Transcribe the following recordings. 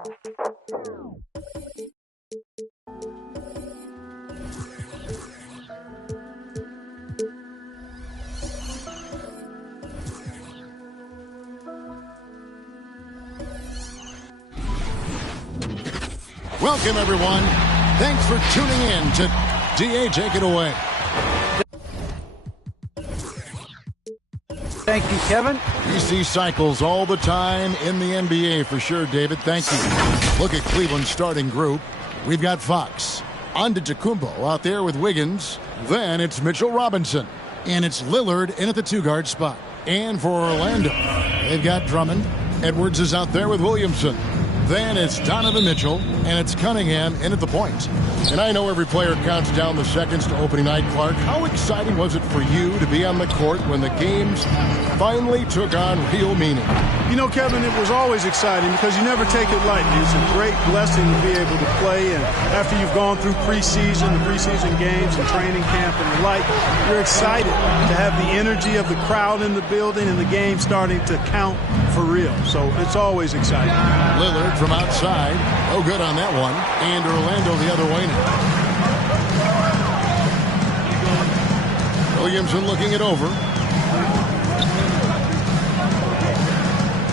Welcome, everyone. Thanks for tuning in to DA Take It Away. Thank you, Kevin. We see cycles all the time in the NBA for sure, David. Thank you. Look at Cleveland's starting group. We've got Fox, Antetokounmpo out there with Wiggins. Then it's Mitchell Robinson. And it's Lillard in at the two-guard spot. And for Orlando, they've got Drummond. Edwards is out there with Williamson. Then it's Donovan Mitchell, and it's Cunningham in at the point. And I know every player counts down the seconds to opening night, Clark. How exciting was it for you to be on the court when the games finally took on real meaning? You know, Kevin, it was always exciting because you never take it lightly. It's a great blessing to be able to play, and after you've gone through the preseason games and training camp and the like, you're excited to have the energy of the crowd in the building and the game starting to count for real. So it's always exciting. Lillard from outside. No good on that one. And Orlando the other way now. Williamson looking it over.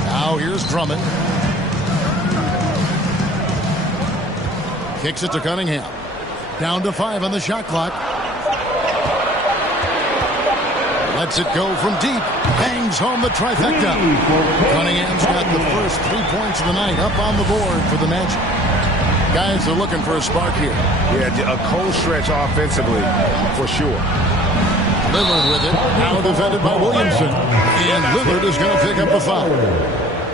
Now here's Drummond. Kicks it to Cunningham. Down to 5 on the shot clock. Lets it go from deep. Bangs home the trifecta. Cunningham's got the first 3 points of the night up on the board for the Magic. Guys are looking for a spark here. Yeah, a cold stretch offensively, for sure. Lillard with it. Now defended by Williamson. And Lillard is going to pick up a foul.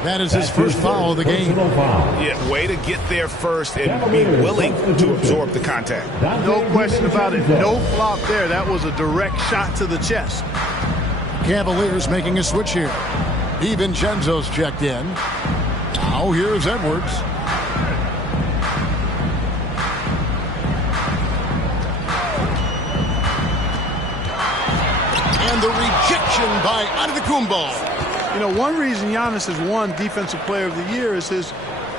That is his first foul of the game. Yeah, way to get there first and be willing to absorb the contact. No question about it. No flop there. That was a direct shot to the chest. Cavaliers making a switch here. DiVincenzo's checked in. Now here's Edwards. And the rejection by Antetokounmpo. You know, one reason Giannis has won Defensive Player of the Year is his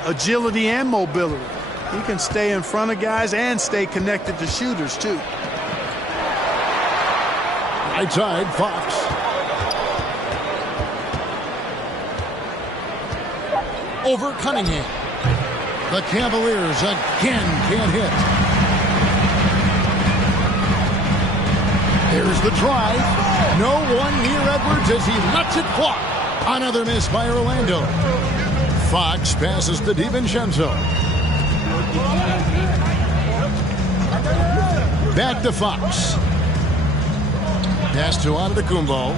agility and mobility. He can stay in front of guys and stay connected to shooters, too. Right side, Fox. Over Cunningham. The Cavaliers again can't hit. Here's the drive. No one near Edwards as he lets it fly. Another miss by Orlando. Fox passes to DiVincenzo. Back to Fox. Pass to Antetokounmpo.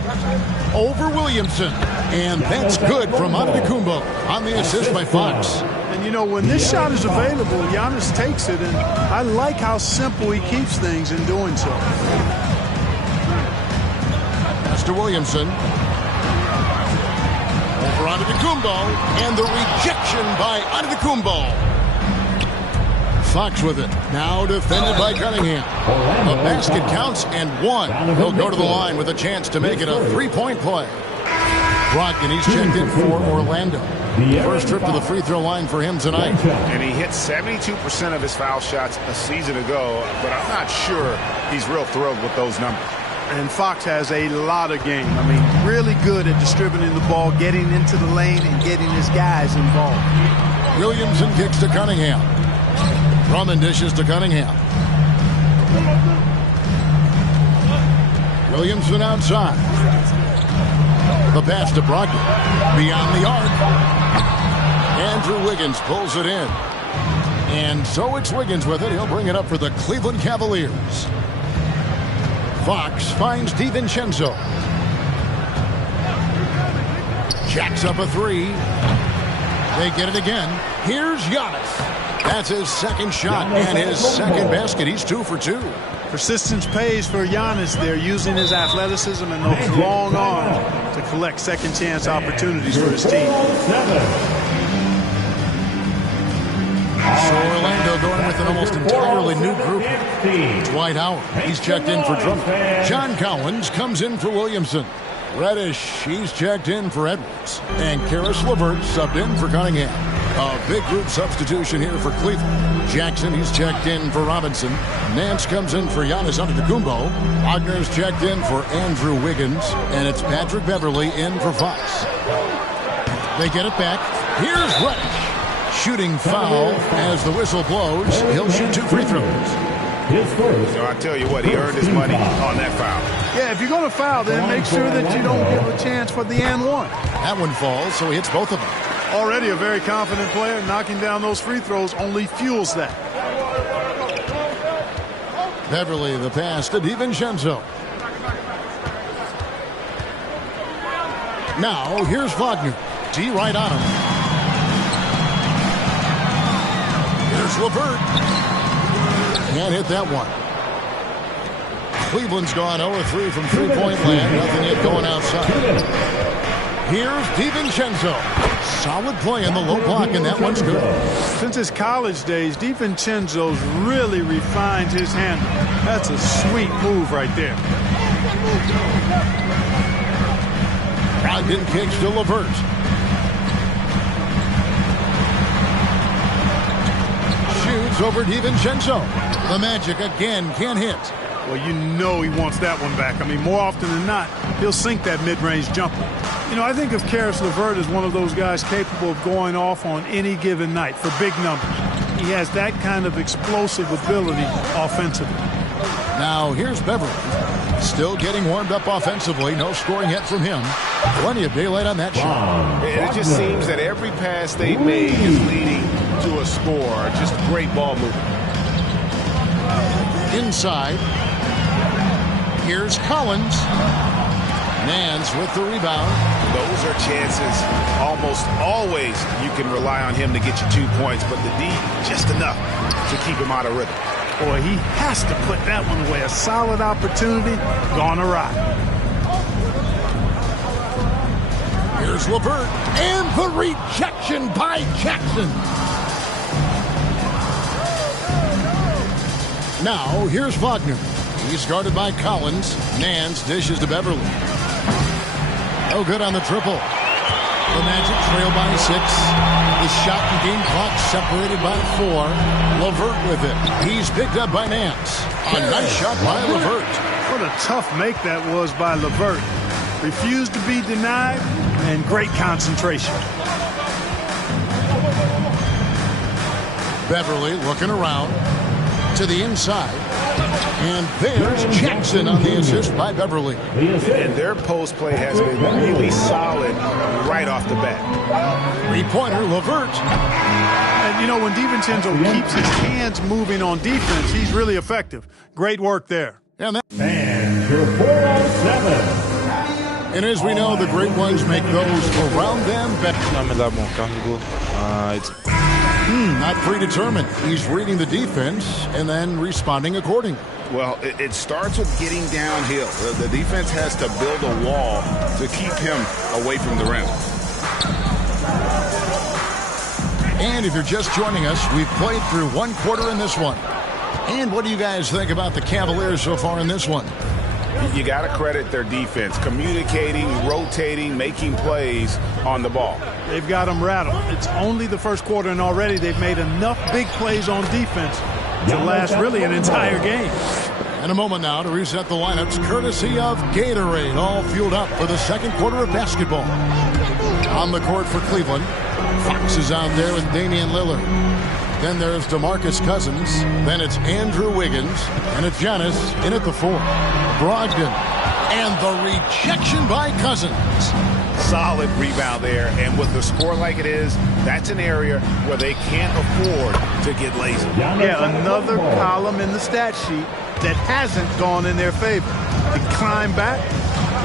Over Williamson. And that's good from Antetokounmpo on the assist by Fox. And, you know, when this shot is available, Giannis takes it, and I like how simple he keeps things in doing so. Pass to Williamson. Over Antetokounmpo. And the rejection by Antetokounmpo. Fox with it. Now defended by Cunningham. The basket counts and one. He'll go to the line with a chance to make it a three-point play. Brogdon, he's checked in for Orlando. First trip to the free throw line for him tonight. And he hit 72% of his foul shots a season ago, but I'm not sure he's real thrilled with those numbers. And Fox has a lot of game. I mean, really good at distributing the ball, getting into the lane, and getting his guys involved. Williamson kicks to Cunningham. Drummond dishes to Cunningham. Williamson outside. The pass to Brogdon. Beyond the arc. Andrew Wiggins pulls it in. And so it's Wiggins with it. He'll bring it up for the Cleveland Cavaliers. Fox finds DiVincenzo. Jacks up a three. They get it again. Here's Giannis. That's his second shot and his second basket. He's 2 for 2. Persistence pays for Giannis there, using his athleticism and those long arms to collect second chance opportunities for his team. So Orlando going with an almost entirely new group. Dwight Howard, he's checked in for Drummond. John Collins comes in for Williamson. Reddish, he's checked in for Edwards. And Karis LeVert subbed in for Cunningham. A big group substitution here for Cleveland. Jackson, he's checked in for Robinson. Nance comes in for Giannis Antetokounmpo. Wagner's checked in for Andrew Wiggins. And it's Patrick Beverley in for Fox. They get it back. Here's Reddish. Shooting foul as the whistle blows. He'll shoot 2 free throws. So I tell you what, he earned his money on that foul. Yeah, if you're going to foul, then make sure that you don't give a chance for the and one. That one falls, so he hits both of them. Already a very confident player. Knocking down those free throws only fuels that. Beverley, the pass to DiVincenzo. Now, here's Wagner. D right on him. Here's LeVert. Can't hit that one. Cleveland's gone 0-3 from three-point land. Nothing yet going outside. Here's DiVincenzo. Solid play in the low block, and that one's good. Since his college days, DiVincenzo's really refined his handle. That's a sweet move right there. Brogdon kicks to LeVert. Shoots over DiVincenzo. The Magic again can't hit. Well, you know he wants that one back. I mean, more often than not, he'll sink that mid-range jumper. You know, I think of Karis LeVert as one of those guys capable of going off on any given night for big numbers. He has that kind of explosive ability offensively. Now, here's Beverley. Still getting warmed up offensively. No scoring yet from him. Plenty of daylight on that shot. It just seems that every pass they make is leading to a score. Just great ball movement. Inside. Here's Collins. Nance with the rebound. Those are chances. Almost always you can rely on him to get you 2 points, but the D just enough to keep him out of rhythm. Boy, he has to put that one away. A solid opportunity gone awry. Here's LeVert. And the rejection by Jackson. Now, here's Wagner. He's guarded by Collins. Nance dishes to Beverley. No good on the triple. The Magic trail by 6. The shot and game clock separated by 4. LeVert with it. He's picked up by Nance. A nice shot by LeVert. What a tough make that was by LeVert. Refused to be denied, and great concentration. Beverley looking around to the inside. And there's Jackson on the assist by Beverley. And their post play has been really solid right off the bat. Three-pointer, LeVert. And, you know, when DiVincenzo keeps his hands moving on defense, he's really effective. Great work there. And your 4-on-7. And as we know, the great ones make those around them better. Not predetermined. He's reading the defense and then responding accordingly. Well, it starts with getting downhill. The defense has to build a wall to keep him away from the rim. And if you're just joining us, we've played through one quarter in this one. And what do you guys think about the Cavaliers so far in this one? You got to credit their defense, communicating, rotating, making plays on the ball. They've got them rattled. It's only the first quarter, and already they've made enough big plays on defense to last really an entire game. In a moment now to reset the lineups, courtesy of Gatorade, all fueled up for the second quarter of basketball. On the court for Cleveland, Fox is out there with Damian Lillard. Then there's DeMarcus Cousins. Then it's Andrew Wiggins. And it's Giannis in at the 4. Brogdon. And the rejection by Cousins. Solid rebound there. And with a score like it is, that's an area where they can't afford to get lazy. Yeah, another column in the stat sheet that hasn't gone in their favor. To climb back,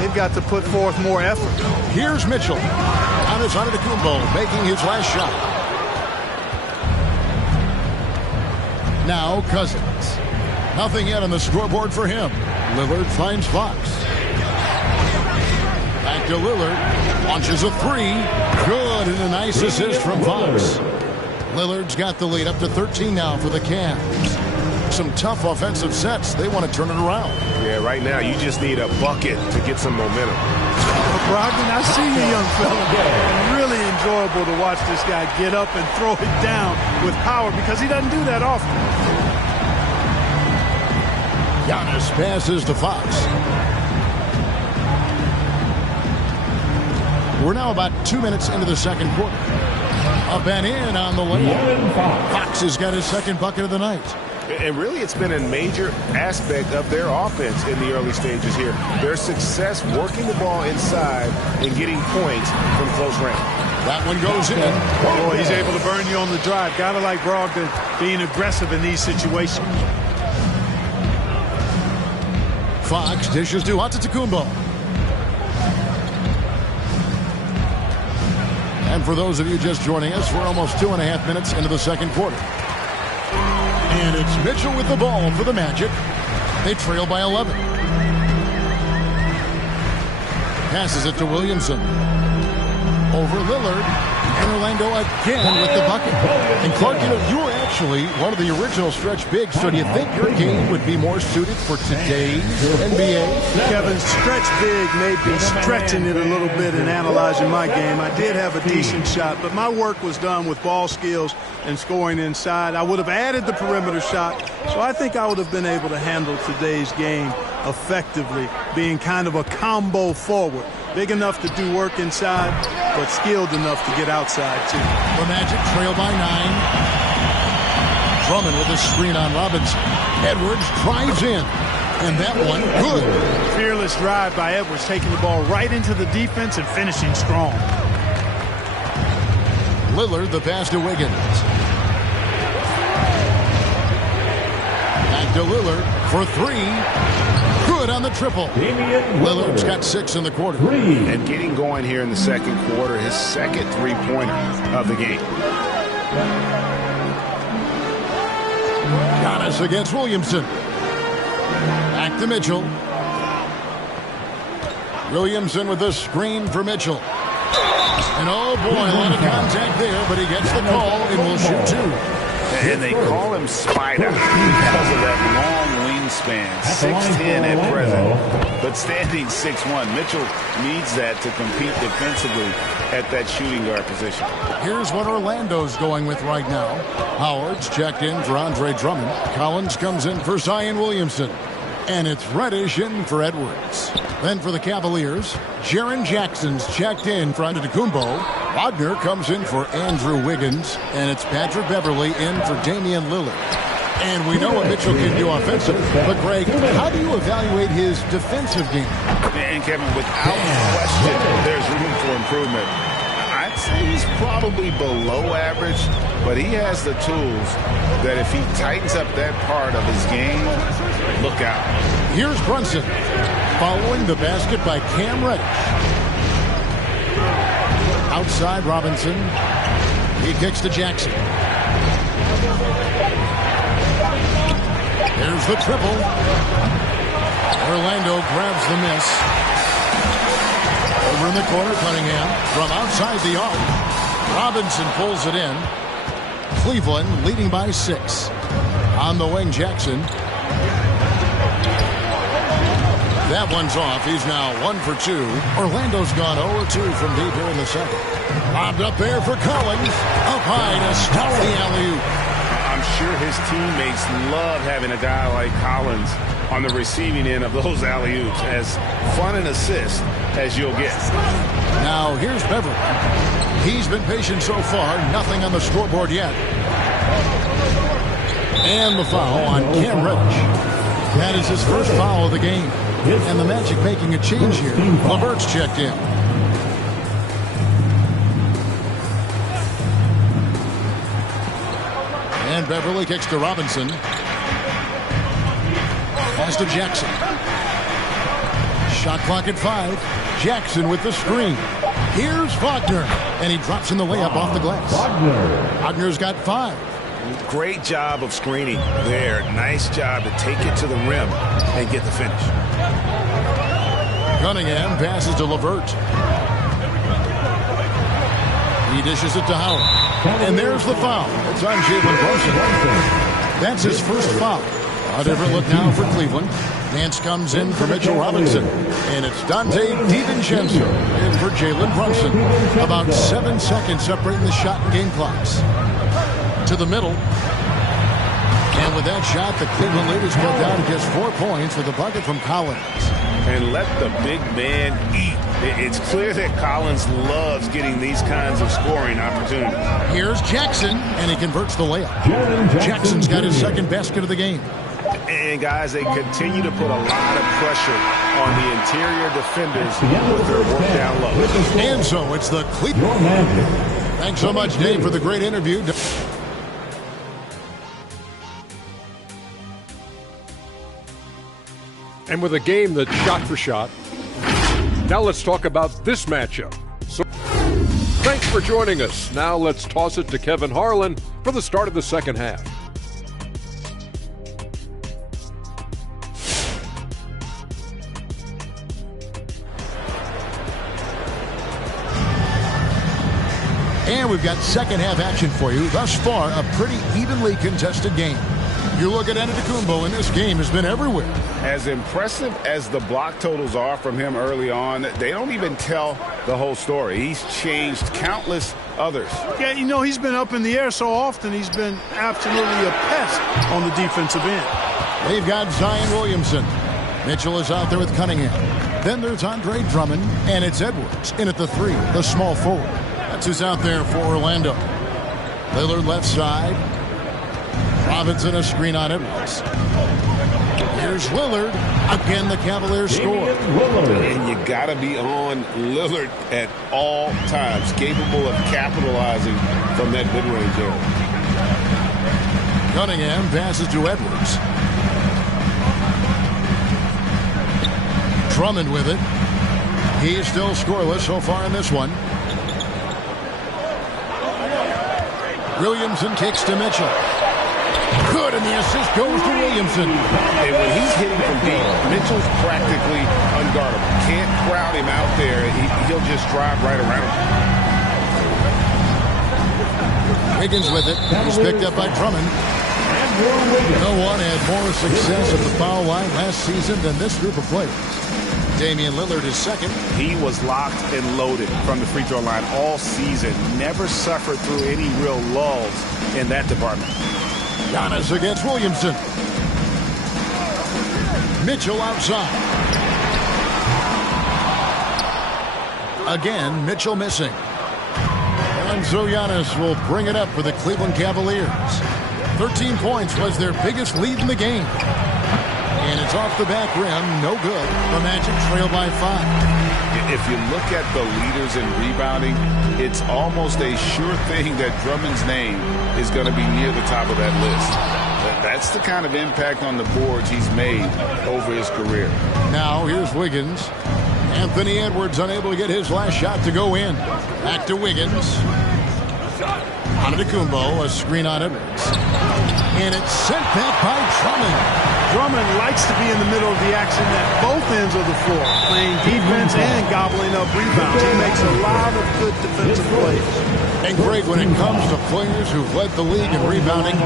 they've got to put forth more effort. Here's Mitchell. Giannis Antetokounmpo making his last shot. Now Cousins. Nothing yet on the scoreboard for him. Lillard finds Fox. Back to Lillard. Launches a 3. Good, and a nice assist from Fox. Lillard's got the lead up to 13 now for the Cavs. Some tough offensive sets. They want to turn it around. Yeah, right now you just need a bucket to get some momentum. Brogdon, I see you, young fella. Really enjoyable to watch this guy get up and throw it down with power because he doesn't do that often. Giannis passes to Fox. We're now about 2 minutes into the second quarter. Up and in on the layup. Fox has got his second bucket of the night. And really, it's been a major aspect of their offense in the early stages here. Their success working the ball inside and getting points from close range. That one goes in. Boy, he's able to burn you on the drive. Gotta like Brogdon being aggressive in these situations. Fox dishes to Antetokounmpo. And for those of you just joining us, we're almost 2.5 minutes into the second quarter. And it's Mitchell with the ball for the Magic. They trail by 11. Passes it to Williamson. Over Lillard. And Orlando again with the bucket. And Clark, you were actually one of the original stretch bigs, so do you think your game would be more suited for today's NBA? Kevin, stretch big may be stretching it a little bit in analyzing my game. I did have a decent shot, but my work was done with ball skills and scoring inside. I would have added the perimeter shot, so I think I would have been able to handle today's game effectively, being kind of a combo forward. Big enough to do work inside, but skilled enough to get outside, too. The Magic trail by 9. Drummond with a screen on Robinson. Edwards drives in. And that one, good. Fearless drive by Edwards, taking the ball right into the defense and finishing strong. Lillard, the pass to Wiggins. Back to Lillard for 3. Good on the triple. Lillard's got 6 in the quarter. And getting going here in the second quarter, his second three-pointer of the game. Giannis against Williamson. Back to Mitchell. Williamson with the screen for Mitchell. And oh boy, a lot of contact there, but he gets the call and will shoot 2. And they call him Spider because of that long wingspan, 6'10" at present, but standing 6'1". Mitchell needs that to compete defensively at that shooting guard position. Here's what Orlando's going with right now. Howard's checked in for Andre Drummond. Collins comes in for Zion Williamson. And it's Reddish in for Edwards. Then for the Cavaliers, Jaren Jackson's checked in for Antetokounmpo. Wagner comes in for Andrew Wiggins. And it's Patrick Beverley in for Damian Lillard. And we know what Mitchell can do offensively. But, Greg, how do you evaluate his defensive game? And, Kevin, without question, there's room for improvement. I'd say he's probably below average, but he has the tools that if he tightens up that part of his game, look out. Here's Brunson following the basket by Cam Reddish. Outside Robinson. He kicks to Jackson. There's the triple. Orlando grabs the miss. Over in the corner, Cunningham from outside the arc. Robinson pulls it in. Cleveland leading by 6. On the wing, Jackson. That one's off. He's now 1 for 2. Orlando's gone 0-2 from deep here in the second. Lobbed up there for Collins. Up high to stop the alley-oop. I'm sure his teammates love having a guy like Collins on the receiving end of those alley-oops. As fun an assist as you'll get. Now here's Beverly. He's been patient so far. Nothing on the scoreboard yet. And the foul on Cam Reddish. That is his first foul of the game. And the Magic making a change here. LeVert's checked in. And Beverly kicks to Robinson. Pass to Jackson. Shot clock at 5. Jackson with the screen. Here's Wagner. And he drops in the layup off the glass. Wagner's got 5. Great job of screening there. Nice job to take it to the rim and get the finish. Cunningham passes to LeVert. He dishes it to Howard. And there's the foul. It's on Jalen Brunson. That's his first foul. A different look now for Cleveland. Nance comes in for Mitchell Robinson. And it's Dante DiVincenzo in for Jalen Brunson. About 7 seconds separating the shot and game clocks. To the middle. And with that shot, the Cleveland lead is cut down to just 4 points with a bucket from Collins. And let the big man eat. It's clear that Collins loves getting these kinds of scoring opportunities. Here's Jackson, and he converts the layup. Jackson's got his second basket of the game. And, guys, they continue to put a lot of pressure on the interior defenders with their work down low. And so it's the Cleveland. Thanks so much, Dave, for the great interview. And with a game that's shot for shot, now let's talk about this matchup. So, thanks for joining us. Now let's toss it to Kevin Harlan for the start of the second half. And we've got second half action for you. Thus far, a pretty evenly contested game. You look at Antetokounmpo, and this game has been everywhere. As impressive as the block totals are from him early on, they don't even tell the whole story. He's changed countless others. Yeah, you know, he's been up in the air so often, he's been absolutely a pest on the defensive end. They've got Zion Williamson. Mitchell is out there with Cunningham. Then there's Andre Drummond, and it's Edwards in at the 3, the small forward. That's who's out there for Orlando. Lillard left side. Robinson a screen on Edwards. Here's Lillard. Again, the Cavaliers score. And you got to be on Lillard at all times, capable of capitalizing from that mid-range area. Cunningham passes to Edwards. Drummond with it. He's still scoreless so far in this one. Williamson kicks to Mitchell. Good, and the assist goes to Williamson. And when he's hitting from deep, Mitchell's practically unguardable. Can't crowd him out there. He'll just drive right around him. Wiggins with it. He's picked up by Drummond. No one had more success at the foul line last season than this group of players. Damian Lillard is second. He was locked and loaded from the free throw line all season. Never suffered through any real lulls in that department. Giannis against Williamson. Mitchell outside. Again, Mitchell missing. And so Giannis will bring it up for the Cleveland Cavaliers. 13 points was their biggest lead in the game. And it's off the back rim, no good. The Magic trail by 5. If you look at the leaders in rebounding, it's almost a sure thing that Drummond's name is going to be near the top of that list. That's the kind of impact on the boards he's made over his career. Now here's Wiggins. Anthony Edwards unable to get his last shot to go in. Back to Wiggins. Antetokounmpo, a screen on Edwards. And it's sent back by Drummond. Drummond likes to be in the middle of the action at both ends of the floor, playing defense and gobbling up rebounds. He makes a lot of good defensive plays. And Greg, when it comes to players who've led the league in rebounding,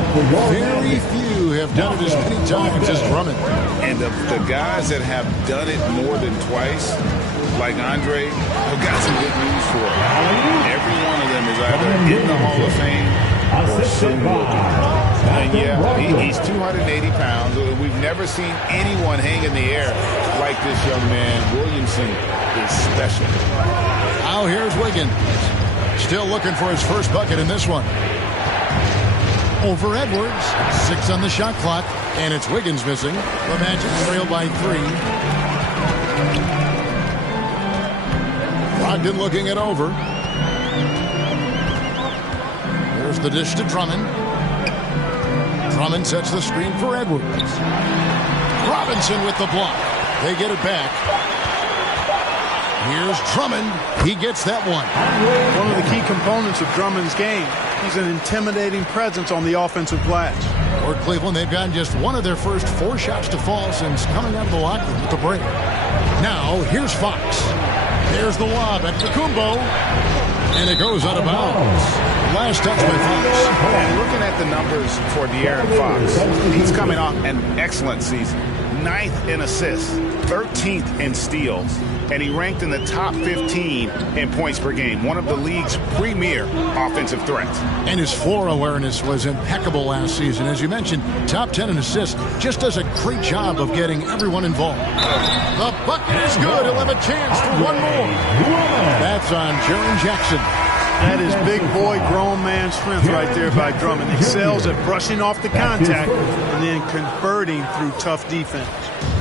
very few have done it as many times as Drummond. And the guys that have done it more than twice, like Andre, have got some good news for him. Every one of them is either in the Hall of Fame or soon will be. And yeah, he's 280 pounds. We've never seen anyone hang in the air like this young man. Williamson is special. Now here's Wiggins. Still looking for his first bucket in this one. Over Edwards. 6 on the shot clock. And it's Wiggins missing. The Magic trail by 3. Brogdon looking it over. There's the dish to Drummond. Drummond sets the screen for Edwards. Robinson with the block. They get it back. Here's Drummond. He gets that one. One of the key components of Drummond's game. He's an intimidating presence on the offensive glass. For Cleveland, they've gotten just one of their first 4 shots to fall since coming out of the locker room with the break. Now, here's Fox. There's the lob at Antetokounmpo. And it goes out of bounds. last touch by Fox. And looking at the numbers for De'Aaron Fox, he's coming off an excellent season. 9th in assists, 13th in steals, and he ranked in the top 15 in points per game, one of the league's premier offensive threats. And his floor awareness was impeccable last season. As you mentioned, top 10 in assists. Just does a great job of getting everyone involved. The bucket is good. He'll have a chance for one more. That's on Jaren Jackson. That is big boy, grown man strength right there by Drummond. Excels at brushing off the contact and then converting through tough defense.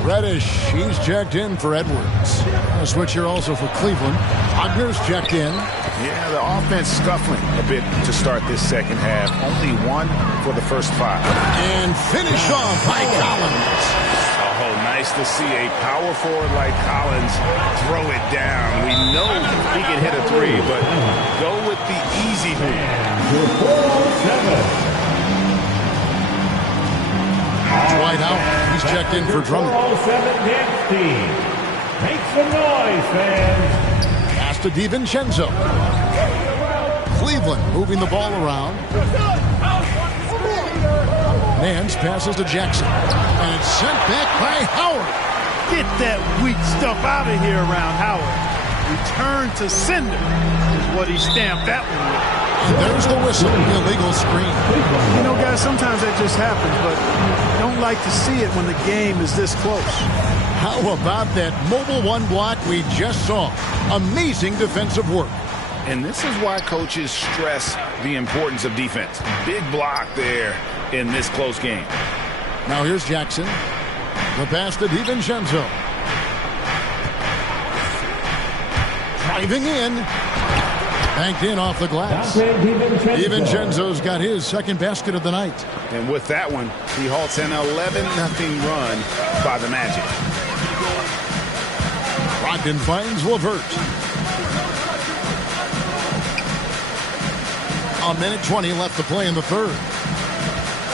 Reddish, he's checked in for Edwards. A switch here also for Cleveland. Wagner's checked in. Yeah, the offense scuffling a bit to start this second half. Only one for the first 5. And finished off by Collins. Oh, nice to see a power forward like Collins throw it down. We know he can hit a 3, but go with the easy hoop. Dwight Howard, he's checked in for Drummond. Make some noise, fans. Pass to DiVincenzo. Cleveland moving the ball around. Nance passes to Jackson. And it's sent back by Howard. Get that weak stuff out of here around Howard. Return to sender is what he stamped that one with. And there's the whistle. Illegal screen. You know, guys, sometimes that just happens, but you don't like to see it when the game is this close. How about that mobile one block we just saw? Amazing defensive work. And this is why coaches stress the importance of defense. Big block there in this close game. Now here's Jackson. The pass to DiVincenzo. Driving in. Banked in off the glass. DiVincenzo's got his second basket of the night. And with that one, he halts an 11-0 run by the Magic. Brogdon finds LeVert. A minute 20 left to play in the third.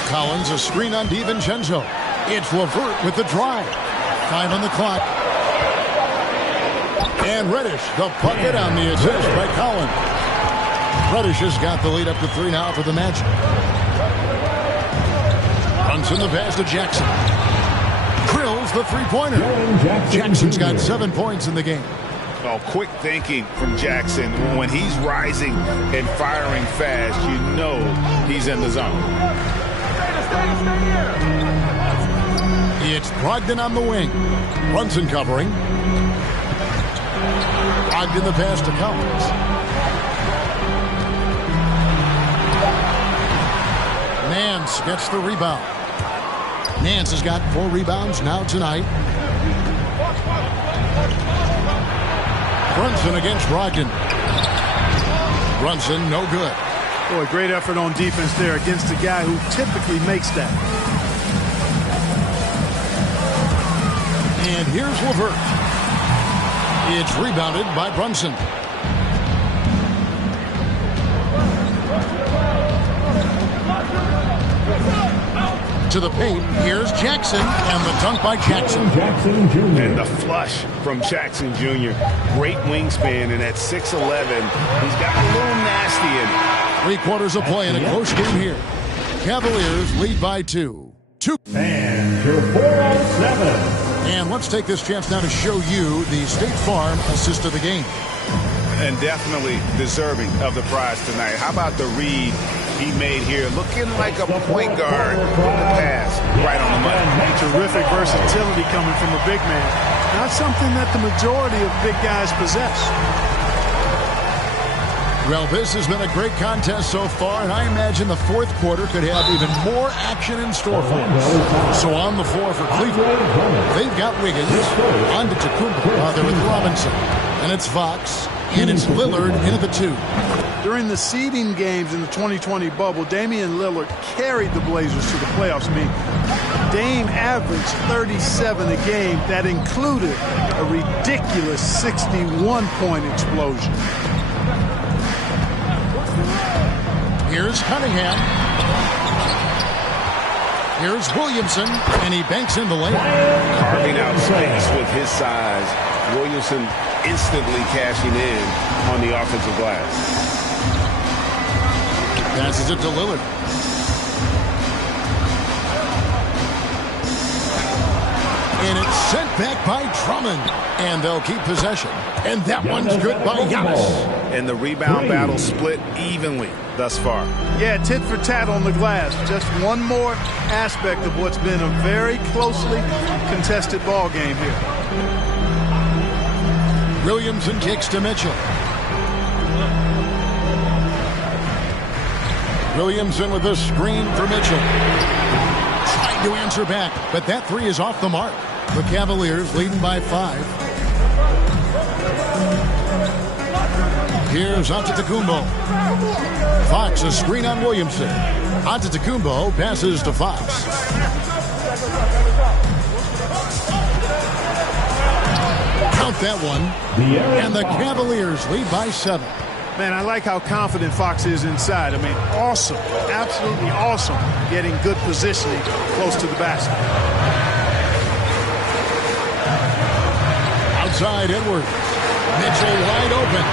Collins, a screen on DiVincenzo. It's LeVert with the drive. 5 on the clock. And Reddish, the bucket on the assist by Collins. Reddish has got the lead up to 3 now for the Magic. Brunson the pass to Jackson. Drills the three-pointer. Jackson's got 7 points in the game. Oh, quick thinking from Jackson. When he's rising and firing fast, you know he's in the zone. It's Brogdon on the wing. Brunson covering. Brogdon the pass to Collins. Nance gets the rebound. Nance has got 4 rebounds now tonight. Brunson against Brogdon. Brunson, no good. Boy, great effort on defense there against a guy who typically makes that. And here's LeVert. It's rebounded by Brunson. To the paint, here's Jackson, and the dunk by Jackson. And the flush from Jackson Jr. Great wingspan, and at 6'11", he's got a little nasty in it. 3 quarters of play in a close game here. Cavaliers lead by 2. And your 4-on-7. And let's take this chance now to show you the State Farm assist of the game. And definitely deserving of the prize tonight. How about the read he made here? Looking like a point guard. The pass right on the money. Terrific versatility coming from a big man. Not something that the majority of big guys possess. Well, this has been a great contest so far, and I imagine the fourth quarter could have even more action in store for us. So on the floor for Cleveland, they've got Wiggins, on to Tacumbo, out there with Robinson, and it's Fox, and it's Lillard in at the 2. During the seeding games in the 2020 bubble, Damian Lillard carried the Blazers to the playoffs. I mean, Dame averaged 37 a game. That included a ridiculous 61-point explosion. Here's Cunningham. Here's Williamson, and he banks in the layup. Carving out space with his size. Williamson instantly cashing in on the offensive glass. Passes it to Lillard. And it's sent back by Drummond. And they'll keep possession. And that one's good by Giannis. And the rebound battle split evenly thus far. Yeah, tit for tat on the glass. Just one more aspect of what's been a very closely contested ball game here. Williamson kicks to Mitchell. Williamson with a screen for Mitchell. Trying to answer back, but that three is off the mark. The Cavaliers leading by 5. Here's Antetokounmpo. Fox, a screen on Williamson. Antetokounmpo passes to Fox. Count that one. And the Cavaliers lead by 7. Man, I like how confident Fox is inside. I mean, awesome. Absolutely awesome. Getting good positioning close to the basket. Outside Edwards. Mitchell wide open.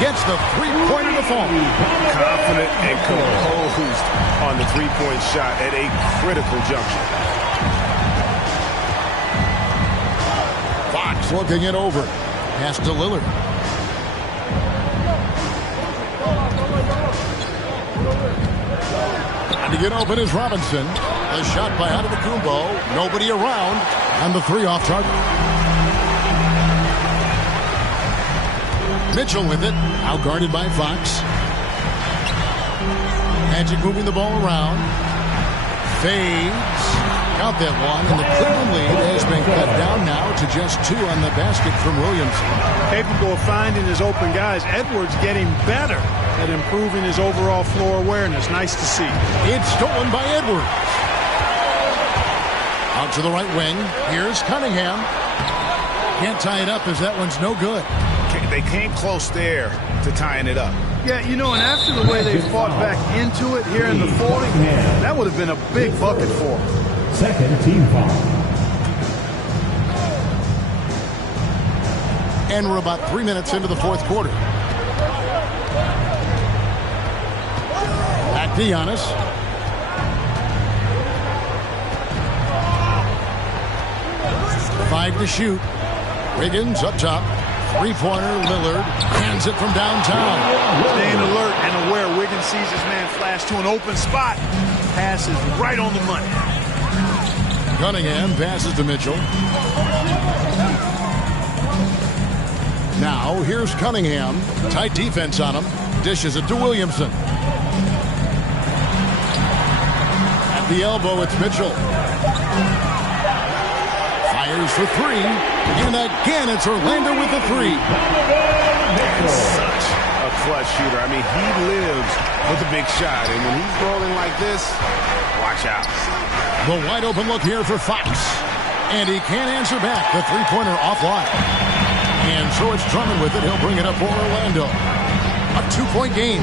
Gets the three-pointer to fall. Confident and composed on the three-point shot at a critical juncture. Fox looking it over. Pass to Lillard. And to get open is Robinson. The shot by Antetokounmpo. Nobody around. And the three off target. Mitchell with it. Out guarded by Fox. Magic moving the ball around. Fades. Count that one. And the Cleveland lead has been cut down now to just 2 on the basket from Williamson. Capable of finding his open guys. Edwards getting better at improving his overall floor awareness. Nice to see. It's stolen by Edwards. Out to the right wing. Here's Cunningham. Can't tie it up as that one's no good. They came close there to tying it up. Yeah, you know, and after the way they fought back into it here in the fourth, that would have been a big bucket for them. Second team foul. And we're about 3 minutes into the fourth quarter. Back to Giannis. Five to shoot. Wiggins up top. Three-pointer, Lillard hands it from downtown. Staying alert and aware. Wiggins sees his man flash to an open spot. Passes right on the money. Cunningham passes to Mitchell. Now, here's Cunningham. Tight defense on him. Dishes it to Williamson. At the elbow, it's Mitchell. Fires for 3. And again, it's Orlando with the 3. Such a clutch shooter. I mean, he lives with a big shot. And when he's rolling like this, watch out. The wide open look here for Fox. And he can't answer back. The three-pointer offline. And so it's Drummond with it. He'll bring it up for Orlando. A 2-point game.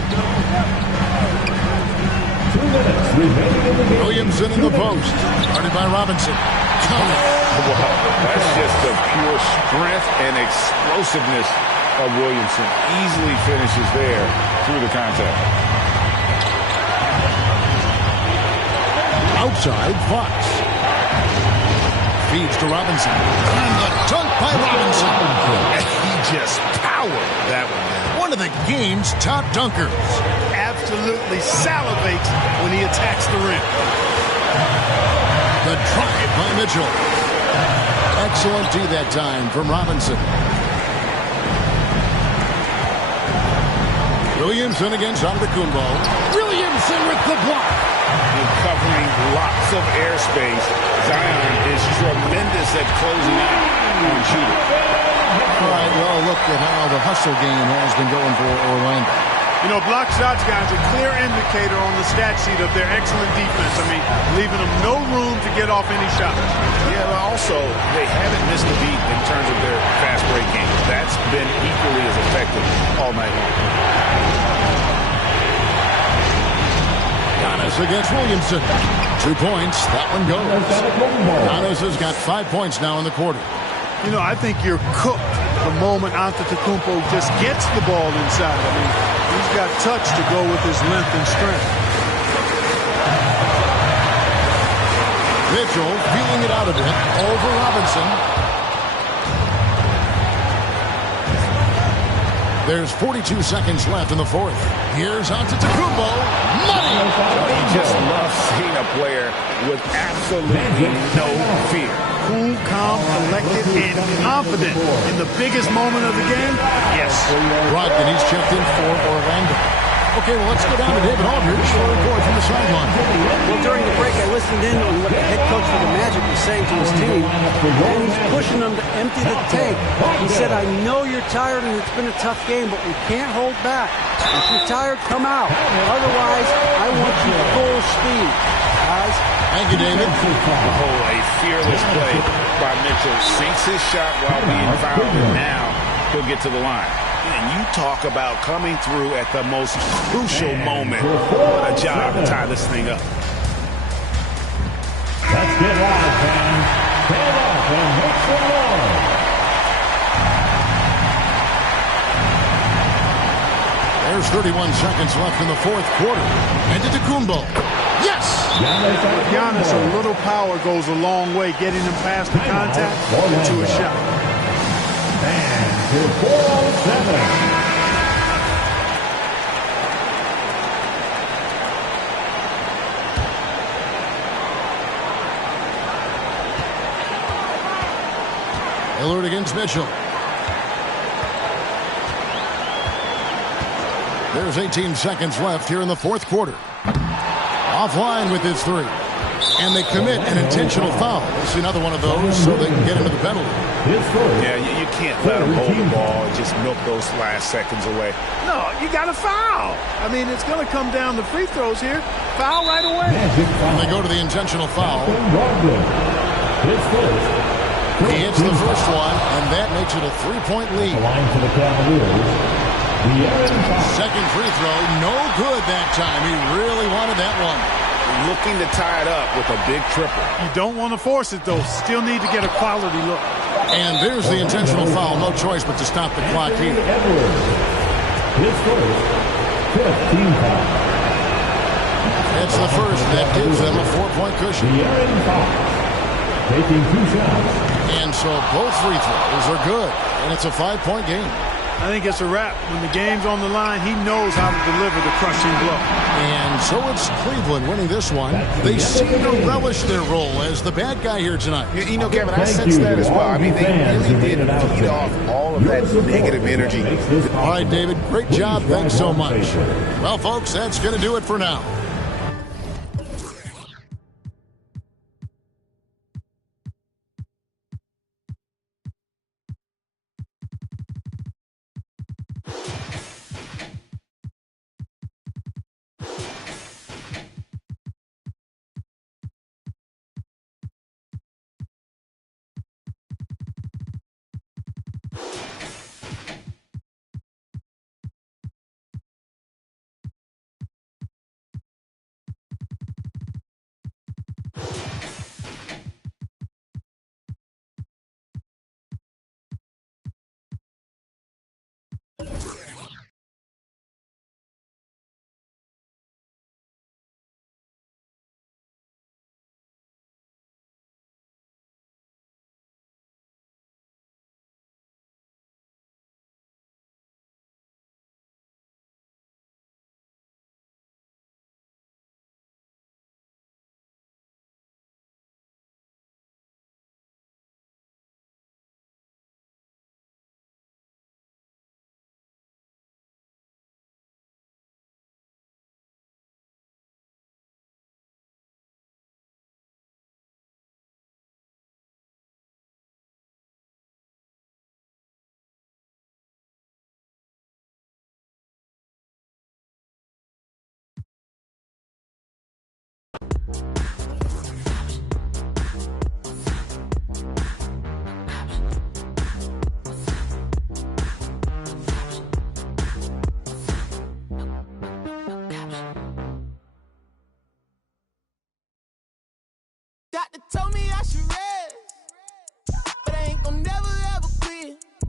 2 minutes remaining in the game. Williamson in the post. Guarded by Robinson. Wow, that's just the pure strength and explosiveness of Williamson. Easily finishes there through the contact. Outside, Fox. Feeds to Robinson. And the dunk by Robinson. And he just powered that one. One of the game's top dunkers. Absolutely salivates when he attacks the rim. The drive by Mitchell. Excellent D that time from Robinson. Williamson against Antetokounmpo. Williamson with the block. And covering lots of airspace, Zion is tremendous at closing out on shooters. All right, well, look at how the hustle game has been going for Orlando. You know, block shots, guys, a clear indicator on the stat sheet of their excellent defense. I mean, leaving them no room to get off any shots. Yeah, but also, they haven't missed a beat in terms of their fast break game. That's been equally as effective all night long. Giannis against Williamson. 2 points. That one goes. Giannis has got 5 points now in the quarter. You know, I think you're cooked the moment Antetokounmpo just gets the ball inside. I mean, he's got touch to go with his length and strength. Mitchell feeling it out a bit over Robinson. There's 42 seconds left in the fourth. Here's Antetokounmpo. Money! He just loves seeing a player with absolutely no fear. Cool, calm, collected, and confident in the biggest moment of the game. Yes. Brogdon, he's checked in for Orlando. Okay, well, let's go down to David Aldridge for a report from the sideline. Well, during the break, I listened in on what the head coach for the Magic was saying to his team, and he's pushing them to empty the tank. He said, I know you're tired and it's been a tough game, but we can't hold back. If you're tired, come out. Otherwise, I want you full speed. Guys. Thank you, David. Oh, a fearless play by Mitchell. Sinks his shot while being fouled, and now he'll get to the line. And you talk about coming through at the most crucial moment. What a job to tie this thing up. Let's get live, fans. Stand up and make some noise. There's 31 seconds left in the fourth quarter. Antetokounmpo. Yes! Giannis, a little power goes a long way, getting him past the contact into a shot. And to 407. Lillard against Mitchell. There's 18 seconds left here in the fourth quarter. Offline with his three. And they commit an intentional foul. We'll see another one of those so they can get into the penalty. Yeah, you can't let them hold the ball and just milk those last seconds away. No, you got to foul. I mean, it's going to come down to free throws here. Foul right away. And they go to the intentional foul. He hits the first one, and that makes it a three-point lead. Line for the Cavaliers. Second free throw, no good that time. He really wanted that one. Looking to tie it up with a big triple. You don't want to force it, though. Still need to get a quality look. And there's the intentional foul. No choice but to stop the clock here. His first 15 foul. It's the first that gives them a 4-point cushion. De'Aaron Fox taking 2 shots. And so both free throws are good. And it's a 5-point game. I think it's a wrap. When the game's on the line, he knows how to deliver the crushing blow. And so it's Cleveland winning this one. They seem to relish their role as the bad guy here tonight. You know, Kevin, I sense that as well. I mean, they really did feed off all of that negative energy. All right, David, great job. Thanks so much. Well, folks, that's going to do it for now. Doctor told me I should rest.